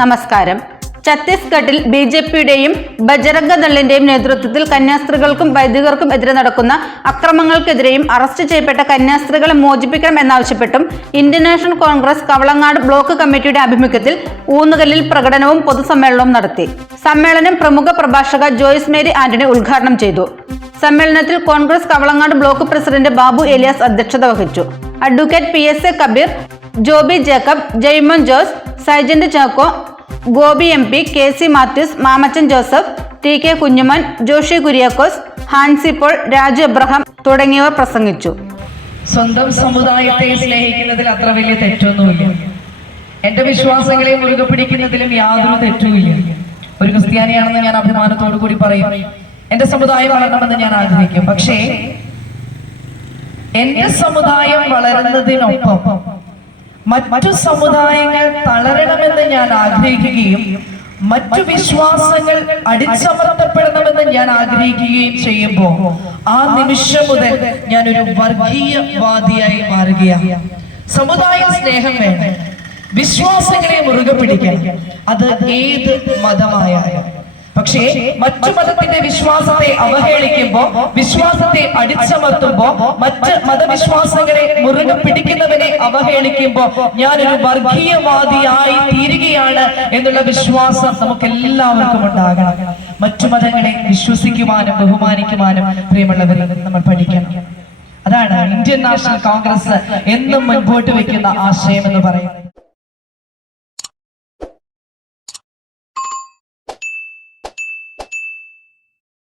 നമസ്കാരം. ഛത്തീസ്ഗഡിൽ B J പിയുടെയും ബജരംഗ ദളിന്റെയും നേതൃത്വത്തിൽ കന്യാസ്ത്രീകൾക്കും വൈദികർക്കും എതിരെ നടക്കുന്ന അക്രമങ്ങൾക്കെതിരെയും അറസ്റ്റ് ചെയ്യപ്പെട്ട കന്യാസ്ത്രീകളെ മോചിപ്പിക്കണം എന്നാവശ്യപ്പെട്ടും Indian National Congress Kavalangad block കമ്മിറ്റിയുടെ ആഭിമുഖ്യത്തിൽ ഊന്നുകല്ലിൽ പ്രകടനവും പൊതുസമ്മേളനവും നടത്തി. സമ്മേളനം പ്രമുഖ പ്രഭാഷക ജോയ്സ് മേരി ആന്റണി ഉദ്ഘാടനം ചെയ്തു. സമ്മേളനത്തിൽ കോൺഗ്രസ് കവളങ്ങാട് ബ്ലോക്ക് പ്രസിഡന്റ് ബാബു എലിയാസ് അധ്യക്ഷത വഹിച്ചു. Advocate P S A Kabeer Joby Jacob Jaimon Jose Saijent Chacko Gopi M P K C Mathews Mamachan Joseph T K Kunjuman Joshy Kuriakose Hansy Paul Raju Abraham തുടങ്ങിയവർ പ്രസംഗിച്ചു. സ്വന്തം സമുദായത്തെ സ്നേഹിക്കുന്നതിൽ അത്ര വലിയ തെറ്റൊന്നുമില്ല. എന്റെ വിശ്വാസങ്ങളെ മുറുകെ പിടിക്കുന്നതിലും യാതൊരു തെറ്റുമില്ല. ഒരു ക്രിസ്ത്യാനിയാണെന്ന് ഞാൻ അഭിമാനത്തോടു കൂടി പറയും. എന്റെ സമുദായം വളരണമെന്ന് ഞാൻ ആഗ്രഹിക്കും. പക്ഷേ എന്റെ സമുദായം വളരുന്നതിനൊപ്പം മറ്റു സമുദായങ്ങൾ തളരണമെന്ന് ഞാൻ ആഗ്രഹിക്കുകയും മറ്റു വിശ്വാസങ്ങൾ അടിച്ചമർത്തപ്പെടണമെന്ന് ഞാൻ ആഗ്രഹിക്കുകയും ചെയ്യുമ്പോൾ ആ നിമിഷം മുതൽ ഞാൻ ഒരു വർഗീയവാദിയായി മാറുകയാണ്. സമുദായ സ്നേഹം വേണം. വിശ്വാസങ്ങളെ മുറുകെ പിടിക്കണം. അത് ഏത് മതമായാലും. പക്ഷേ മറ്റു മതത്തിന്റെ വിശ്വാസത്തെ അവഹേളിക്കുമ്പോ വിശ്വാസത്തെ അടിച്ചമർത്തുമ്പോ മറ്റ് മതവിശ്വാസങ്ങളെ മുറുകെ പിടിക്കുന്നവനെ അവഹേളിക്കുമ്പോ ഞാനൊരു വർഗീയവാദിയായി തീരുകയാണ് എന്നുള്ള വിശ്വാസം നമുക്ക് എല്ലാവർക്കും ഉണ്ടാകണം. മറ്റു മതങ്ങളെ വിശ്വസിക്കുവാനും ബഹുമാനിക്കുവാനും പ്രിയമുള്ളവരെ നമ്മൾ പഠിക്കണം. അതാണ് ഇന്ത്യൻ നാഷണൽ കോൺഗ്രസ് എന്നും മുൻപോട്ട് വെക്കുന്ന ആശയം എന്ന് പറയുന്നത്.